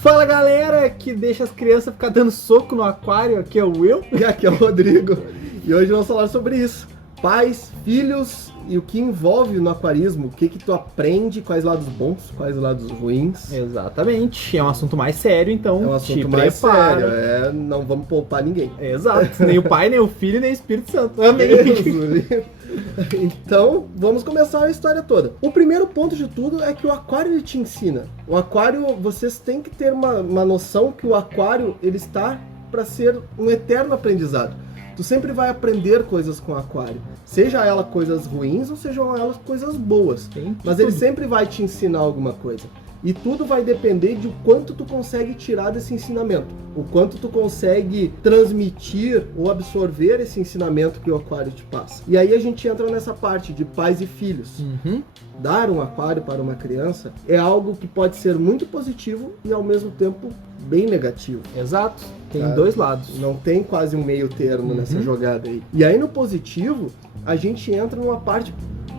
Fala galera que deixa as crianças ficar dando soco no aquário, aqui é o Will. E aqui é o Rodrigo. E hoje vamos falar sobre isso. Pais, filhos e o que envolve no aquarismo. O que tu aprende, quais lados bons, quais lados ruins. Exatamente, é um assunto mais sério, então É um assunto te mais prepara. sério, não vamos poupar ninguém. Exato, nem o Pai, nem o Filho, nem o Espírito Santo. Amém. Então, vamos começar a história toda. O primeiro ponto de tudo é que o aquário ele te ensina. O aquário, vocês têm que ter uma noção que o aquário ele está para ser um eterno aprendizado. Tu sempre vai aprender coisas com o aquário. Seja ela coisas ruins ou sejam elas coisas boas. Mas ele sempre vai te ensinar alguma coisa. E tudo vai depender de quanto tu consegue tirar desse ensinamento. O quanto tu consegue transmitir ou absorver esse ensinamento que o aquário te passa. E aí a gente entra nessa parte de pais e filhos. Dar um aquário para uma criança é algo que pode ser muito positivo e ao mesmo tempo bem negativo. Exato, tem dois lados. Não tem quase um meio termo nessa jogada aí. E aí no positivo, a gente entra numa parte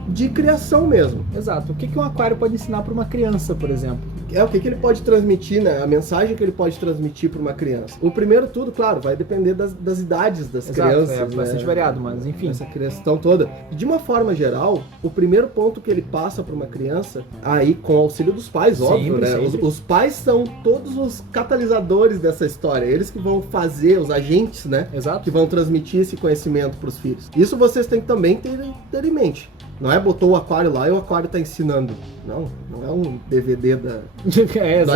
de criação mesmo. Exato. O que um aquário pode ensinar para uma criança, por exemplo? O que ele pode transmitir, né? A mensagem que ele pode transmitir para uma criança. O primeiro tudo, claro, vai depender das idades das crianças. É bastante variado, mas enfim. Essa questão toda. E de uma forma geral, o primeiro ponto que ele passa para uma criança, aí com o auxílio dos pais, óbvio, né? Os pais são todos os catalisadores dessa história. Eles que vão fazer, os agentes, né? Exato. Que vão transmitir esse conhecimento para os filhos. Isso vocês têm que também ter em mente. Não é botou o aquário lá e o aquário tá ensinando. Não é um DVD da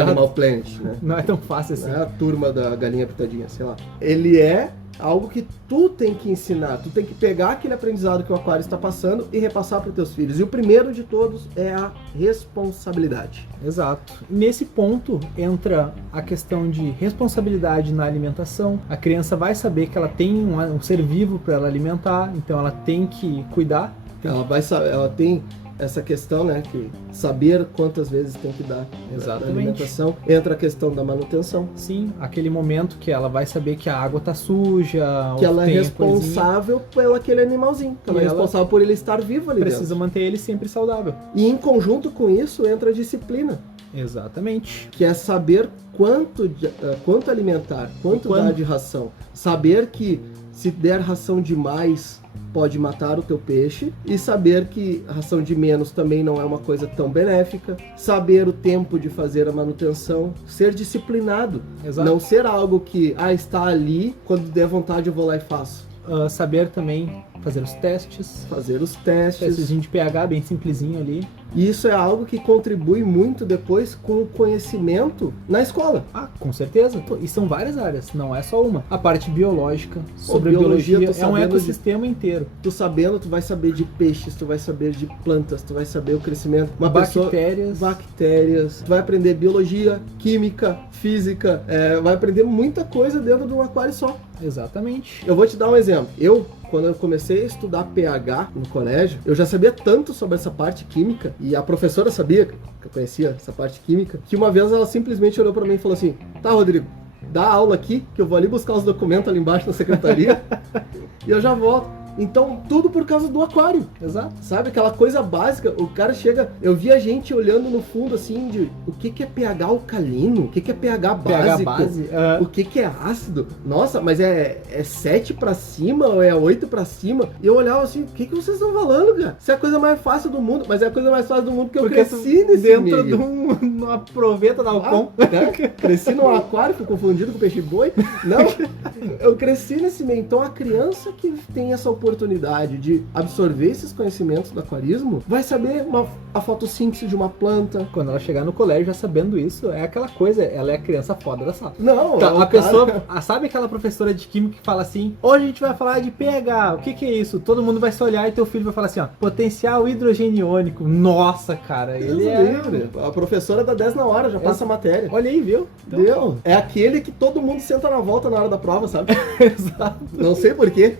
Animal Planet, né? Não é tão fácil assim. Não é a turma da galinha pitadinha, sei lá. Ele é algo que tu tem que ensinar. Tu tem que pegar aquele aprendizado que o aquário está passando e repassar para os teus filhos. E o primeiro de todos é a responsabilidade. Exato. Nesse ponto entra a questão de responsabilidade na alimentação. A criança vai saber que ela tem um ser vivo para ela alimentar, então ela tem que cuidar. Ela tem essa questão, né, que saber quantas vezes tem que dar da alimentação. Entra a questão da manutenção. Sim, aquele momento que ela vai saber que a água tá suja, que ela é responsável pelo aquele animalzinho, que ela é responsável por ele estar vivo ali precisa dentro. Manter ele sempre saudável. E em conjunto com isso entra a disciplina. Exatamente. Que é saber quanto alimentar, quanto dar de ração. Saber que se der ração demais pode matar o teu peixe, e saber que ração de menos também não é uma coisa tão benéfica, saber o tempo de fazer a manutenção, ser disciplinado. Exato. Não ser algo que está ali, quando der vontade eu vou lá e faço. Saber também fazer os testes. Testezinho de pH bem simplesinho ali. E isso é algo que contribui muito depois com o conhecimento na escola. Ah, com certeza. E são várias áreas, não é só uma. A parte biológica, sobre biologia é um ecossistema inteiro. Tu vai saber de peixes, tu vai saber de plantas, tu vai saber o crescimento. Bactérias. Tu vai aprender biologia, química, física, vai aprender muita coisa dentro de um aquário só. Exatamente. Eu vou te dar um exemplo. Quando eu comecei a estudar pH no colégio, eu já sabia tanto sobre essa parte química, e a professora sabia que eu conhecia essa parte química, que uma vez ela simplesmente olhou pra mim e falou assim: tá, Rodrigo, dá aula aqui, que eu vou ali buscar os documentos ali embaixo na secretaria e eu já volto. Então, tudo por causa do aquário. Exato. Sabe, aquela coisa básica, o cara chega... Eu vi a gente olhando no fundo, assim, de... O que é pH alcalino? O que é pH básico? O que é ácido? Nossa, mas é 7 pra cima ou é 8 pra cima? E eu olhava assim, o que vocês estão falando, cara? Isso é a coisa mais fácil do mundo. Mas é a coisa mais fácil do mundo porque eu cresci nesse dentro meio. de uma proveta da Alcon. Cresci num aquário, fui confundido com peixe-boi. Não, eu cresci nesse meio. Então, a criança que tem essa oportunidade de absorver esses conhecimentos do aquarismo, vai saber a fotossíntese de uma planta. Quando ela chegar no colégio já sabendo isso, é aquela coisa, ela é a criança foda da sala. Não, tá, a pessoa, sabe aquela professora de química que fala assim: hoje a gente vai falar de pH, o que é isso? Todo mundo vai se olhar e teu filho vai falar assim, ó, potencial hidrogênio iônico. Nossa, cara, ele livre. A professora dá 10 na hora, já passa a matéria. Olha aí, viu? Então, deu. É aquele que todo mundo senta na volta na hora da prova, sabe? Exato. Não sei porquê.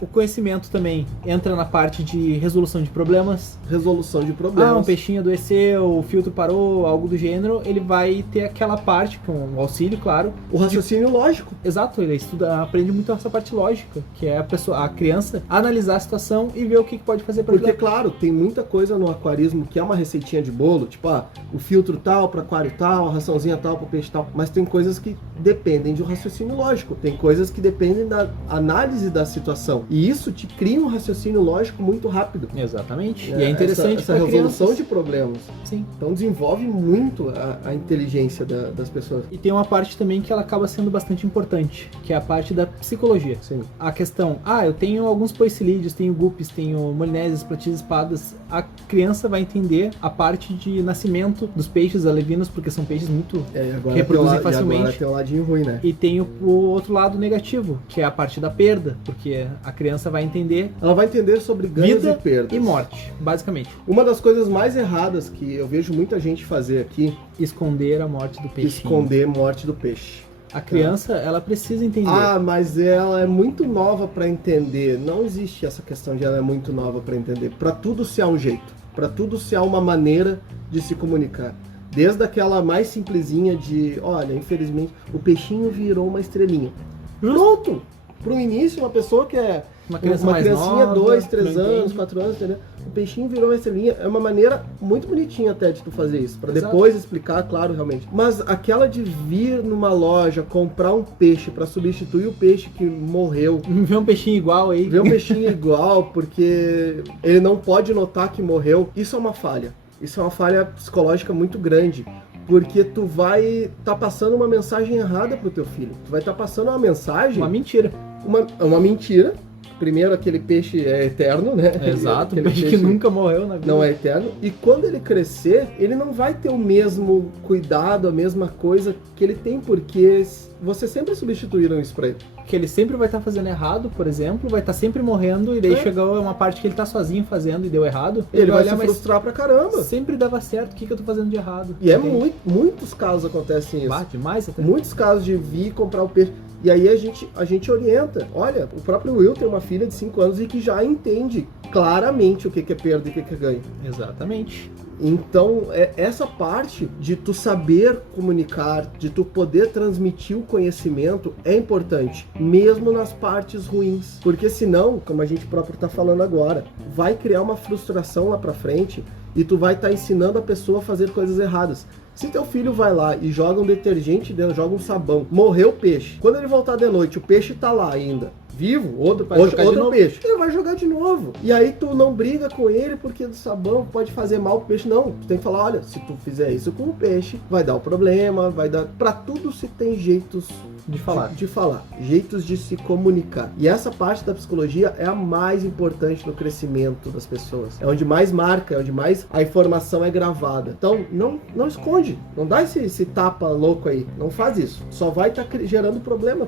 O conhecimento também entra na parte de resolução de problemas. Resolução de problemas. Um peixinho adoeceu, o filtro parou, algo do gênero, ele vai ter aquela parte, com o auxílio, claro. O raciocínio lógico. Exato, ele aprende muito essa parte lógica, que é a criança analisar a situação e ver o que pode fazer para Porque, claro, tem muita coisa no aquarismo que é uma receitinha de bolo, tipo, o filtro tal para aquário tal, a raçãozinha tal para peixe tal, mas tem coisas que dependem de um raciocínio lógico, tem coisas que dependem da análise da situação, e isso te cria um raciocínio lógico muito rápido. Exatamente. E é interessante essa resolução crianças. De problemas. Sim. Então desenvolve muito a inteligência das pessoas. E tem uma parte também que ela acaba sendo bastante importante, que é a parte da psicologia. Sim. A questão, eu tenho alguns poecilídeos, tenho guppies, tenho molinésias, platídeos, espadas. A criança vai entender a parte de nascimento dos peixes alevinos, porque são peixes muito agora reproduzem facilmente. Agora tem um ladinho ruim, né? E tem o outro lado negativo, que é a parte da perda, porque a criança vai entender... Ela vai entender sobre ganhos vida e perdas. E morte, basicamente. Uma das coisas mais erradas que eu vejo muita gente fazer aqui... Esconder a morte do peixe. Esconder a morte do peixe. A criança, ela precisa entender. Mas ela é muito nova para entender. Não existe essa questão de ela é muito nova para entender. Para tudo se há um jeito. Para tudo se há uma maneira de se comunicar. Desde aquela mais simplesinha de, olha, infelizmente, o peixinho virou uma estrelinha. Pronto! Pro início, uma pessoa que é uma criancinha, nova, 2, 3 anos, 4 anos, entendeu? O peixinho virou uma estrelinha. É uma maneira muito bonitinha até de tu fazer isso. Pra depois explicar, claro, realmente. Mas aquela de vir numa loja, comprar um peixe pra substituir o peixe que morreu. Ver um peixinho igual aí. Ver um peixinho igual porque ele não pode notar que morreu. Isso é uma falha. Isso é uma falha psicológica muito grande. Porque tu vai tá passando uma mensagem errada pro teu filho. Tu vai tá passando uma mensagem... Uma mentira. Uma mentira. Primeiro, aquele peixe é eterno, né? Exato, um peixe que nunca morreu na vida. Não é eterno. E quando ele crescer, ele não vai ter o mesmo cuidado, a mesma coisa que ele tem, porque vocês sempre substituíram isso pra ele. Que ele sempre vai estar fazendo errado, por exemplo, vai estar sempre morrendo, e daí chegou uma parte que ele tá sozinho fazendo e deu errado. Ele vai se frustrar pra caramba. Sempre dava certo, o que eu tô fazendo de errado? E muitos casos acontecem isso. Demais até. Muitos casos de vir comprar o peixe. E aí a gente orienta. Olha, o próprio Will tem uma filha de 5 anos e que já entende claramente o que é perda e o que é ganho. Exatamente. Então, essa parte de tu saber comunicar, de tu poder transmitir o conhecimento é importante, mesmo nas partes ruins. Porque senão, como a gente próprio está falando agora, vai criar uma frustração lá pra frente e tu vai estar ensinando a pessoa a fazer coisas erradas. Se teu filho vai lá e joga um detergente dentro, joga um sabão, morreu o peixe. Quando ele voltar de noite, o peixe tá lá ainda, vivo, outro peixe, ele vai jogar de novo. E aí tu não briga com ele porque do sabão pode fazer mal pro peixe. Não, tu tem que falar, olha, se tu fizer isso com o peixe, vai dar um problema, vai dar... Pra tudo se tem jeitos de falar. Jeitos de se comunicar. E essa parte da psicologia é a mais importante no crescimento das pessoas. É onde mais marca, é onde mais a informação é gravada. Então, não esconde. Não dá esse tapa louco aí. Não faz isso. Só vai estar gerando problema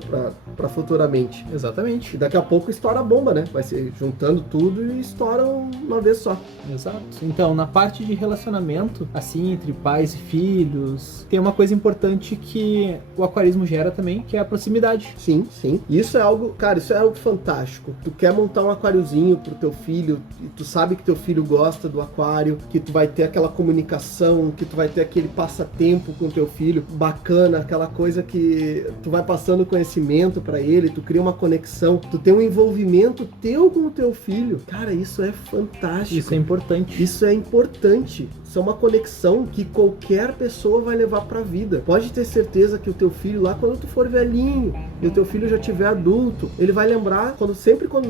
pra futuramente. Exatamente. E daqui a pouco estoura a bomba, né? Vai ser juntando tudo e estoura uma vez só. Exato. Então, na parte de relacionamento, assim, entre pais e filhos, tem uma coisa importante que o aquarismo gera também, que é a proximidade. Sim, sim. Isso é algo, cara, isso é algo fantástico. Tu quer montar um aquáriozinho pro teu filho, e tu sabe que teu filho gosta do aquário, que tu vai ter aquela comunicação, que tu vai ter aquele passatempo com teu filho bacana, aquela coisa que tu vai passando conhecimento pra ele, tu cria uma conexão, tu tem um envolvimento teu com o teu filho. Cara, isso é fantástico. Isso é importante. Isso é importante. Isso é uma conexão que qualquer pessoa vai levar pra vida. Pode ter certeza que o teu filho lá, quando tu for velhinho e o teu filho já tiver adulto, ele vai lembrar,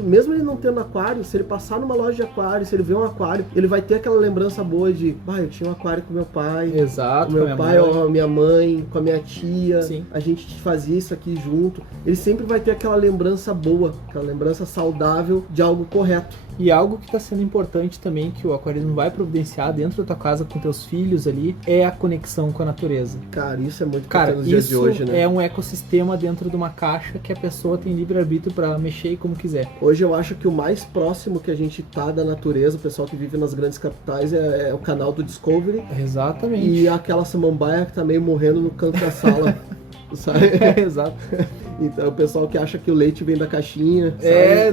mesmo ele não tendo aquário, se ele passar numa loja de aquário, se ele ver um aquário, ele vai ter aquela lembrança boa de, eu tinha um aquário com meu pai. Exato. Com meu pai, minha mãe, com a minha tia. Sim. A gente fazia isso aqui junto. Ele sempre vai ter aquela lembrança boa, aquela lembrança saudável de algo correto. E algo que está sendo importante também, que o aquarismo vai providenciar dentro da tua casa com teus filhos ali, é a conexão com a natureza. Cara, isso é muito importante nos dias de hoje, né? É um ecossistema dentro de uma caixa que a pessoa tem livre-arbítrio para mexer como quiser. Hoje eu acho que o mais próximo que a gente tá da natureza, o pessoal que vive nas grandes capitais, é o canal do Discovery. Exatamente. E aquela samambaia que tá meio morrendo no canto da sala. Sabe? Exato. Então, o pessoal que acha que o leite vem da caixinha.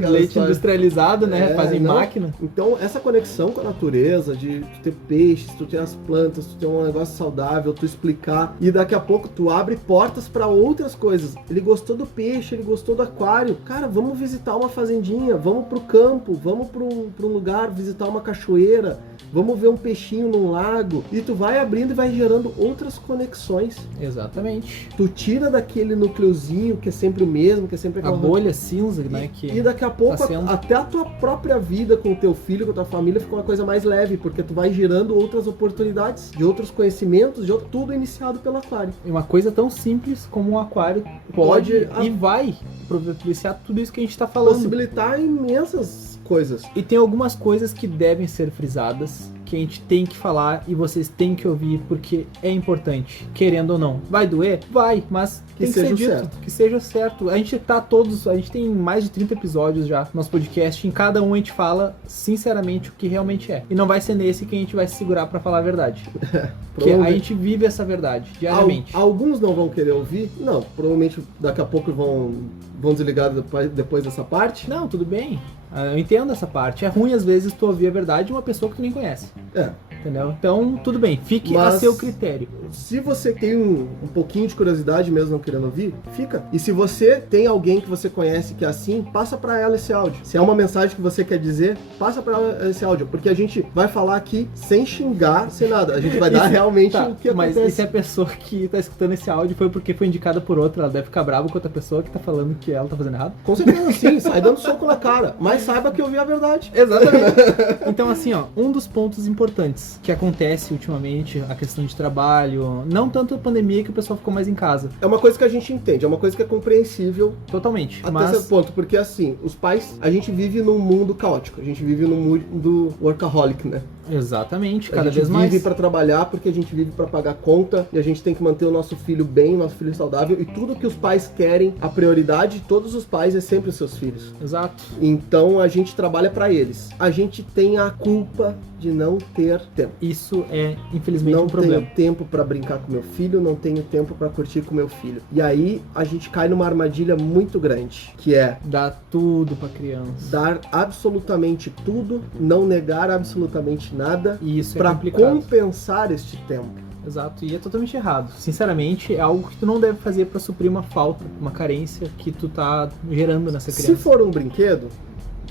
Leite industrializado, né? Fazem máquina. Então, essa conexão com a natureza, de tu ter peixes, tu ter as plantas, tu ter um negócio saudável, tu explicar, e daqui a pouco tu abre portas pra outras coisas. Ele gostou do peixe, ele gostou do aquário. Cara, vamos visitar uma fazendinha, vamos pro campo, vamos pra um lugar, visitar uma cachoeira, vamos ver um peixinho num lago. E tu vai abrindo e vai gerando outras conexões. Exatamente. Tu tira daquele núcleozinho que é sempre o mesmo, que é sempre a bolha cinza, né? E daqui a pouco, até a tua própria vida com o teu filho, com a tua família, fica uma coisa mais leve, porque tu vai gerando outras oportunidades, de outros conhecimentos, tudo iniciado pelo aquário. E uma coisa tão simples como um aquário pode e vai providenciar tudo isso que a gente tá falando. Possibilitar imensas coisas. E tem algumas coisas que devem ser frisadas, que a gente tem que falar e vocês têm que ouvir, porque é importante, querendo ou não. Vai doer? Vai, mas tem que ser dito, certo. Que seja certo. A gente tem mais de 30 episódios já no nosso podcast, em cada um a gente fala sinceramente o que realmente é. E não vai ser nesse que a gente vai se segurar pra falar a verdade. Porque a gente vive essa verdade diariamente. Alguns não vão querer ouvir? Não, provavelmente daqui a pouco vão desligar depois dessa parte. Não, tudo bem. Eu entendo essa parte. É ruim às vezes tu ouvir a verdade de uma pessoa que tu nem conhece. Entendeu? Então, tudo bem. Fique a seu critério. Se você tem um pouquinho de curiosidade mesmo não querendo ouvir, fica. E se você tem alguém que você conhece que é assim, passa pra ela esse áudio. Se é uma mensagem que você quer dizer, passa pra ela esse áudio. Porque a gente vai falar aqui sem xingar, sem nada. A gente vai dar realmente o que acontece. Mas e se a pessoa que tá escutando esse áudio foi porque foi indicada por outra, ela deve ficar brava com outra pessoa que tá falando que ela tá fazendo errado? Com certeza sim, sai dando soco na cara. Mas saiba que eu vi a verdade. Exatamente. Então assim, um dos pontos importantes que acontece ultimamente, a questão de trabalho, não tanto a pandemia que o pessoal ficou mais em casa. É uma coisa que a gente entende, é uma coisa que é compreensível. Totalmente. Até certo ponto, porque assim, os pais, a gente vive num mundo caótico, a gente vive num mundo workaholic, né? Exatamente, cada vez mais. A gente vive pra trabalhar porque a gente vive pra pagar conta e a gente tem que manter o nosso filho bem, o nosso filho saudável, e tudo que os pais querem, a prioridade de todos os pais é sempre os seus filhos. Exato. Então a gente trabalha pra eles. A gente tem a culpa de não ter tempo. Isso é, infelizmente, um problema. Não tenho tempo pra brincar com meu filho, não tenho tempo pra curtir com meu filho. E aí a gente cai numa armadilha muito grande, que é dar tudo pra criança. Dar absolutamente tudo, não negar absolutamente nada, e isso pra compensar este tempo. Exato, e é totalmente errado. Sinceramente, é algo que tu não deve fazer pra suprir uma falta, uma carência que tu tá gerando nessa criança. Se for um brinquedo,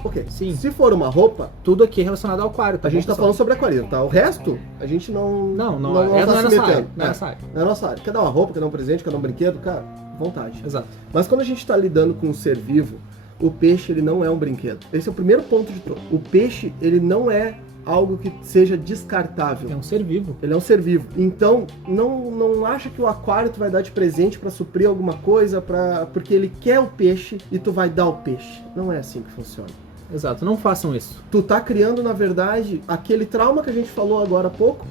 ok. Sim. Se for uma roupa, tudo aqui é relacionado ao aquário. Tá, a gente tá falando sobre aquarismo, tá? O resto, a gente não tá é nossa área. Não é nossa área. Não é nossa área. Quer dar uma roupa, quer dar um presente, quer dar um brinquedo, cara, vontade. Exato. Mas quando a gente tá lidando com um ser vivo, o peixe, ele não é um brinquedo. Esse é o primeiro ponto de todo. O peixe, ele não é algo que seja descartável. É um ser vivo. Ele é um ser vivo. Então, não acha que o aquário tu vai dar de presente pra suprir alguma coisa, porque ele quer o peixe e tu vai dar o peixe. Não é assim que funciona. Exato, não façam isso. Tu tá criando, na verdade, aquele trauma que a gente falou agora há pouco,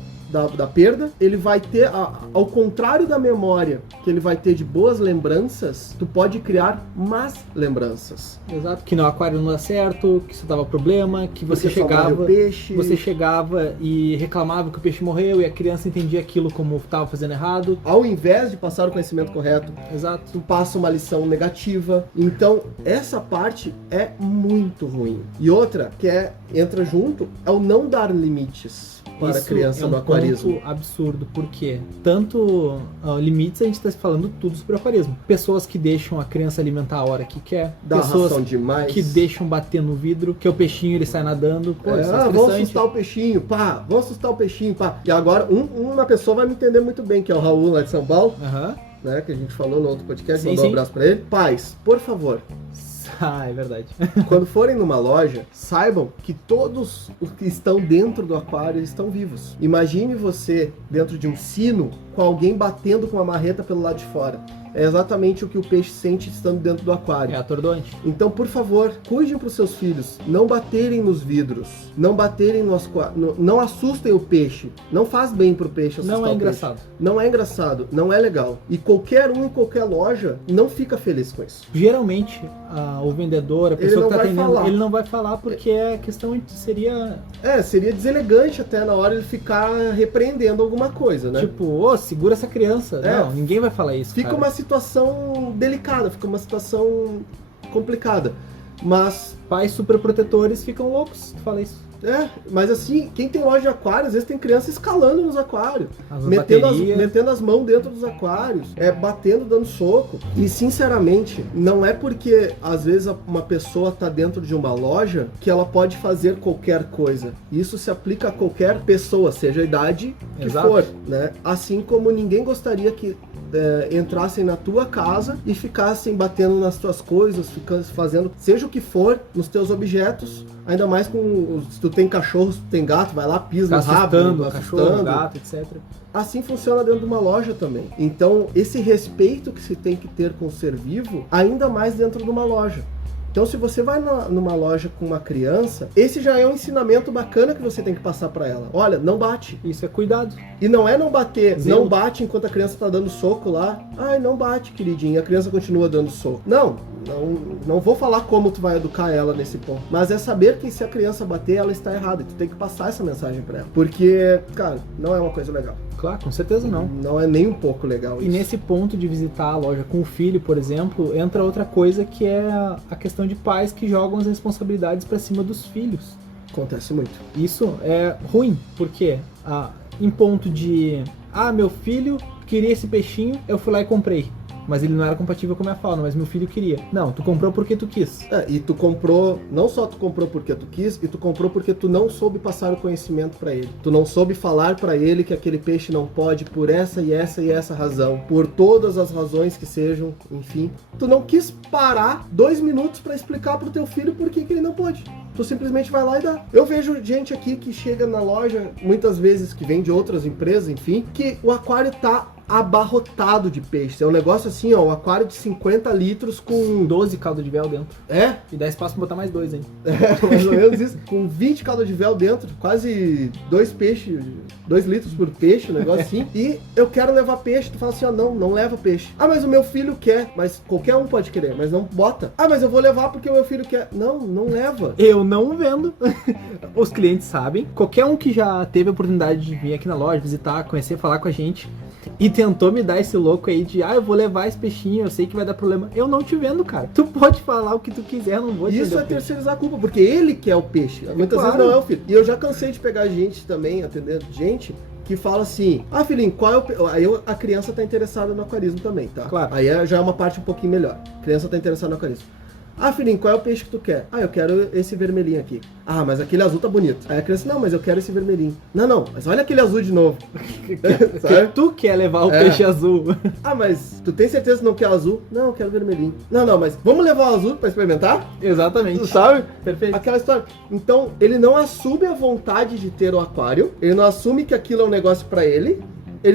da perda, ele vai ter, ao contrário da memória que ele vai ter de boas lembranças, tu pode criar más lembranças. Exato, que no aquário não dá certo, que isso dava problema, que você chegava e reclamava que o peixe morreu e a criança entendia aquilo como estava fazendo errado. Ao invés de passar o conhecimento correto, exato, tu passa uma lição negativa. Então, essa parte é muito ruim. E outra, que entra junto, é o não dar limites para a criança no aquarismo. Ponto absurdo, porque tanto limites, a gente está falando tudo sobre aquarismo. Pessoas que deixam a criança alimentar a hora que quer, pessoas demais, que deixam bater no vidro, que o peixinho ele sai nadando. Pô, vamos assustar o peixinho, pá, vamos assustar o peixinho, pá. E agora, uma pessoa vai me entender muito bem, que é o Raul lá de São Paulo, né, que a gente falou no outro podcast, mandou um abraço pra ele. Pais, por favor, é verdade. Quando forem numa loja, saibam que todos os que estão dentro do aquário estão vivos. Imagine você dentro de um sino com alguém batendo com uma marreta pelo lado de fora. É exatamente o que o peixe sente estando dentro do aquário. É atordoante. Então, por favor, cuidem para os seus filhos. Não baterem nos vidros. Não baterem não assustem o peixe. Não faz bem pro peixe assustar o peixe. Não é engraçado. Não é engraçado. Não é legal. E qualquer um em qualquer loja não fica feliz com isso. Geralmente, o vendedor, a pessoa que tá atendendo, ele não vai falar porque a questão seria... seria deselegante até na hora ele ficar repreendendo alguma coisa, né? Tipo, segura essa criança. Não, ninguém vai falar isso, Fica cara. uma situação delicada, fica uma situação complicada. Mas pais superprotetores ficam loucos, tu fala isso. Mas assim, quem tem loja de aquário, às vezes tem criança escalando nos aquários, metendo as mãos dentro dos aquários, batendo, dando soco. E sinceramente, não é porque às vezes uma pessoa tá dentro de uma loja que ela pode fazer qualquer coisa. Isso se aplica a qualquer pessoa, seja a idade que for, né? Assim como ninguém gostaria que entrassem na tua casa e ficassem batendo nas tuas coisas, fazendo seja o que for nos teus objetos, ainda mais se tu tem cachorro, se tu tem gato, vai lá, pisa no rabo, cachorro, gato, etc. Assim funciona dentro de uma loja também. Então, esse respeito que se tem que ter com o ser vivo, ainda mais dentro de uma loja. Então, se você vai numa loja com uma criança, esse já é um ensinamento bacana que você tem que passar pra ela. Olha, não bate. Isso é cuidado. E não é não bater, não bate enquanto a criança tá dando soco lá. Ai, não bate, queridinha. A criança continua dando soco. Não vou falar como tu vai educar ela nesse ponto. Mas é saber que se a criança bater, ela está errada. E tu tem que passar essa mensagem pra ela. Porque, cara, não é uma coisa legal. Claro, com certeza não. Não é nem um pouco legal isso. E nesse ponto de visitar a loja com o filho, por exemplo, entra outra coisa que é a questão de pais que jogam as responsabilidades pra cima dos filhos. Acontece muito. Isso é ruim, porque em ponto de... meu filho queria esse peixinho, eu fui lá e comprei. Mas ele não era compatível com a minha fauna, mas meu filho queria. Não, tu comprou porque tu quis. E tu comprou, não só tu comprou porque tu quis, e tu comprou porque tu não soube passar o conhecimento pra ele. Tu não soube falar pra ele que aquele peixe não pode por essa e essa e essa razão. Por todas as razões que sejam, enfim. Tu não quis parar 2 minutos pra explicar pro teu filho por que ele não pode. Tu simplesmente vai lá e dá. Eu vejo gente aqui que chega na loja, muitas vezes que vem de outras empresas, enfim, que o aquário tá abarrotado de peixes. É um negócio assim, ó, um aquário de 50 litros com 12 caldo de véu dentro. E dá espaço pra botar mais 2, hein? Mais ou menos isso. Com 20 caldo de véu dentro, quase 2 peixes, 2 litros por peixe, um negócio assim. E eu quero levar peixe. Tu fala assim, ó, não leva peixe. Mas o meu filho quer. Mas qualquer um pode querer, mas não bota. Mas eu vou levar porque o meu filho quer. Não leva. Eu não vendo. Os clientes sabem. Qualquer um que já teve a oportunidade de vir aqui na loja, visitar, conhecer, falar com a gente e tentou me dar esse louco aí de eu vou levar esse peixinho, eu sei que vai dar problema. Eu não te vendo, cara. Tu pode falar o que tu quiser, eu não vou te vender. Isso é terceirizar a culpa, porque ele quer o peixe. Muitas vezes não é o filho. E eu já cansei de pegar gente também, atendendo gente que fala assim, filhinho, qual é o... Aí a criança tá interessada no aquarismo também, tá? Claro. Aí já é uma parte um pouquinho melhor. A criança tá interessada no aquarismo. Filhinho, qual é o peixe que tu quer? Eu quero esse vermelhinho aqui. Mas aquele azul tá bonito. Aí a criança, não, mas eu quero esse vermelhinho. Não, mas olha aquele azul de novo. Que tu quer levar o peixe azul. Mas tu tem certeza que não quer azul? Não, eu quero vermelhinho. Não, mas vamos levar o azul pra experimentar? Exatamente. Tu sabe? Perfeito. Aquela história. Então, ele não assume a vontade de ter o aquário, ele não assume que aquilo é um negócio pra ele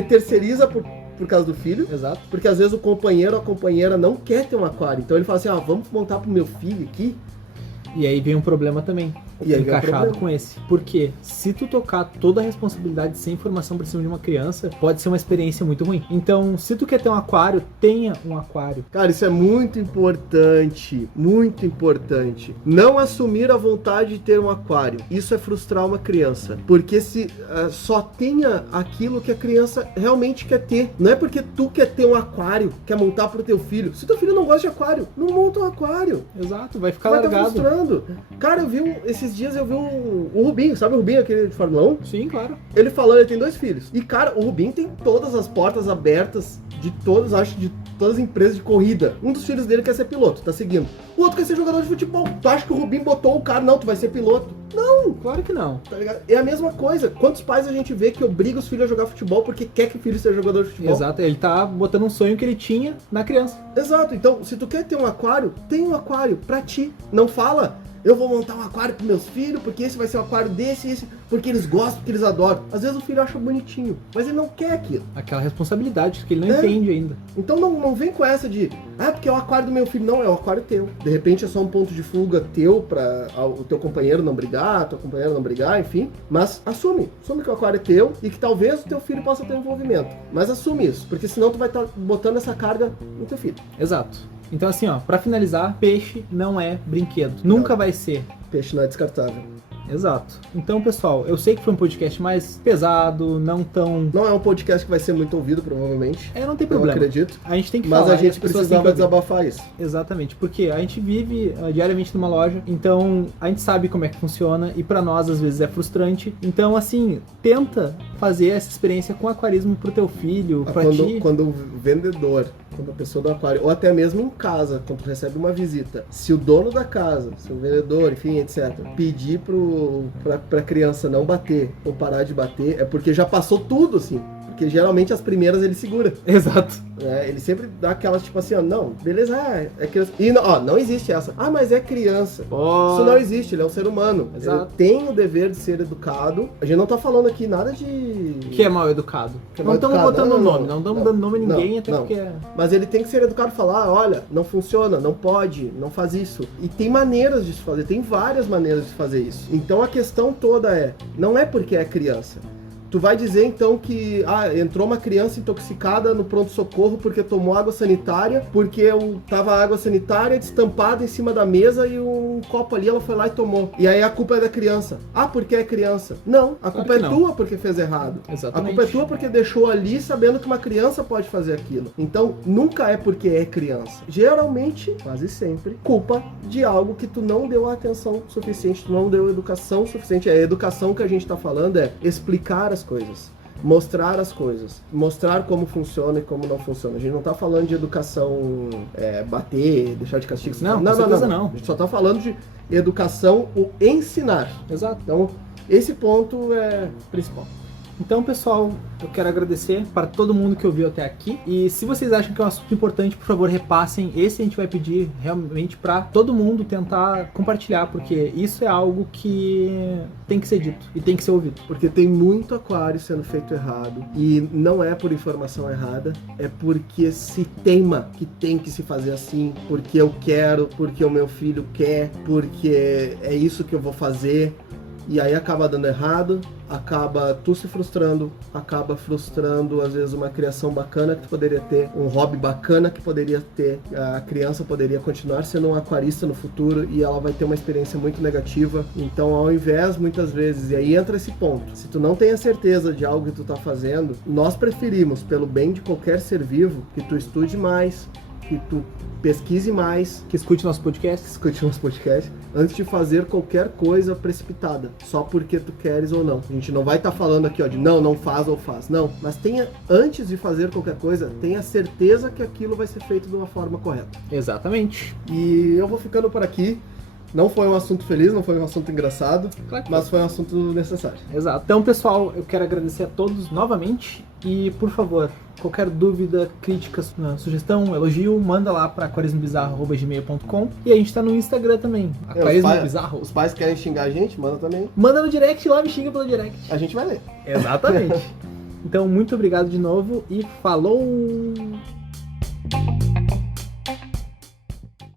terceiriza por causa do filho. Exato. Porque às vezes o companheiro ou a companheira não quer ter um aquário. Então ele fala assim, vamos montar pro meu filho aqui. E aí vem um problema também. Encaixado com esse. Porque se tu tocar toda a responsabilidade sem informação por cima de uma criança, pode ser uma experiência muito ruim. Então, se tu quer ter um aquário, tenha um aquário. Cara, isso é muito importante. Muito importante. Não assumir a vontade de ter um aquário. Isso é frustrar uma criança. Porque se só tenha aquilo que a criança realmente quer ter. Não é porque tu quer ter um aquário, quer montar pro teu filho. Se teu filho não gosta de aquário, não monta um aquário. Exato, vai ficar largado. Vai estar frustrando. Cara, esses dias eu vi o Rubinho, sabe o Rubinho, aquele de Fórmula 1? Sim, claro. Ele falando, ele tem 2 filhos. E, cara, o Rubinho tem todas as portas abertas de todas as empresas de corrida. Um dos filhos dele quer ser piloto, tá seguindo. O outro quer ser jogador de futebol. Tu acha que o Rubinho botou o cara, não, tu vai ser piloto? Não. Claro que não. Tá ligado? É a mesma coisa. Quantos pais a gente vê que obriga os filhos a jogar futebol porque quer que o filho seja jogador de futebol? Exato, ele tá botando um sonho que ele tinha na criança. Exato, então, se tu quer ter um aquário, tem um aquário pra ti. Não fala... Eu vou montar um aquário pros meus filhos, porque esse vai ser um aquário desse, esse, porque eles gostam, porque eles adoram. Às vezes o filho acha bonitinho, mas ele não quer aquilo. Aquela responsabilidade que ele não entende ainda. Então não vem com essa de, porque é o aquário do meu filho. Não, é o aquário teu. De repente é só um ponto de fuga teu pra o teu companheiro não brigar, a tua companheira não brigar, enfim. Mas assume que o aquário é teu e que talvez o teu filho possa ter envolvimento. Mas assume isso, porque senão tu vai estar botando essa carga no teu filho. Exato. Então assim, pra finalizar, peixe não é brinquedo. Nunca vai ser. Peixe não é descartável. Exato. Então, pessoal, eu sei que foi um podcast mais pesado, não é um podcast que vai ser muito ouvido, provavelmente. Não tem problema. Eu acredito. A gente tem que falar. Mas a gente precisava desabafar isso. Exatamente, porque a gente vive diariamente numa loja, então a gente sabe como é que funciona e pra nós às vezes é frustrante. Então, assim, tenta fazer essa experiência com aquarismo pro teu filho, pra ti. Quando o vendedor, quando a pessoa do aquário, ou até mesmo em casa, quando tu recebe uma visita, se o dono da casa, se o vendedor, enfim, etc., pedir pra criança não bater ou parar de bater, é porque já passou tudo, assim. Porque geralmente as primeiras ele segura. Exato. Ele sempre dá aquelas, tipo assim, ó, não, beleza, é criança. E, não existe essa. Ah, mas é criança. Isso não existe, ele é um ser humano. Exato. Ele tem o dever de ser educado. A gente não tá falando aqui nada de... Que é mal educado. Não estamos botando nome, não estamos dando nome a ninguém, até porque... Mas ele tem que ser educado e falar, olha, não funciona, não pode, não faz isso. E tem maneiras de se fazer, tem várias maneiras de fazer isso. Então a questão toda não é porque é criança. Tu vai dizer então que entrou uma criança intoxicada no pronto-socorro porque tomou água sanitária, porque tava a água sanitária destampada em cima da mesa e um copo ali ela foi lá e tomou. E aí a culpa é da criança. Porque é criança. Não, a culpa é tua porque fez errado. Exatamente. A culpa é tua porque deixou ali sabendo que uma criança pode fazer aquilo. Então nunca é porque é criança. Geralmente, quase sempre, culpa de algo que tu não deu a atenção suficiente, tu não deu a educação suficiente. A educação que a gente tá falando é explicar as coisas, mostrar as coisas, mostrar como funciona e como não funciona. A gente não tá falando de educação bater, deixar de castigo. Não. A gente só tá falando de educação, o ensinar. Exato. Então, esse ponto é principal. Então, pessoal, eu quero agradecer para todo mundo que ouviu até aqui. E se vocês acham que é um assunto importante, por favor, repassem. Esse a gente vai pedir realmente para todo mundo tentar compartilhar, porque isso é algo que tem que ser dito e tem que ser ouvido. Porque tem muito aquário sendo feito errado. E não é por informação errada, é porque se teima que tem que se fazer assim, porque eu quero, porque o meu filho quer, porque é isso que eu vou fazer. E aí acaba dando errado, acaba tu se frustrando, acaba frustrando às vezes uma criação bacana que tu poderia ter, um hobby bacana que poderia ter, a criança poderia continuar sendo um aquarista no futuro e ela vai ter uma experiência muito negativa. Então ao invés, muitas vezes, e aí entra esse ponto, se tu não tem a certeza de algo que tu tá fazendo, nós preferimos, pelo bem de qualquer ser vivo, que tu estude mais, que tu pesquise mais, que escute nosso podcast, antes de fazer qualquer coisa precipitada, só porque tu queres ou não. A gente não vai estar falando aqui, de não faz ou faz, não. Mas antes de fazer qualquer coisa, tenha certeza que aquilo vai ser feito de uma forma correta. Exatamente. E eu vou ficando por aqui. Não foi um assunto feliz, não foi um assunto engraçado, claro, mas foi um assunto necessário. Exato. Então, pessoal, eu quero agradecer a todos novamente e, por favor, qualquer dúvida, crítica, sugestão, elogio, manda lá para aquarismobizarro@gmail.com e a gente tá no Instagram também, aquarismobizarro. Os pais querem xingar a gente, manda também. Manda no direct lá, me xinga pelo direct. A gente vai ler. Exatamente. Então, muito obrigado de novo e falou!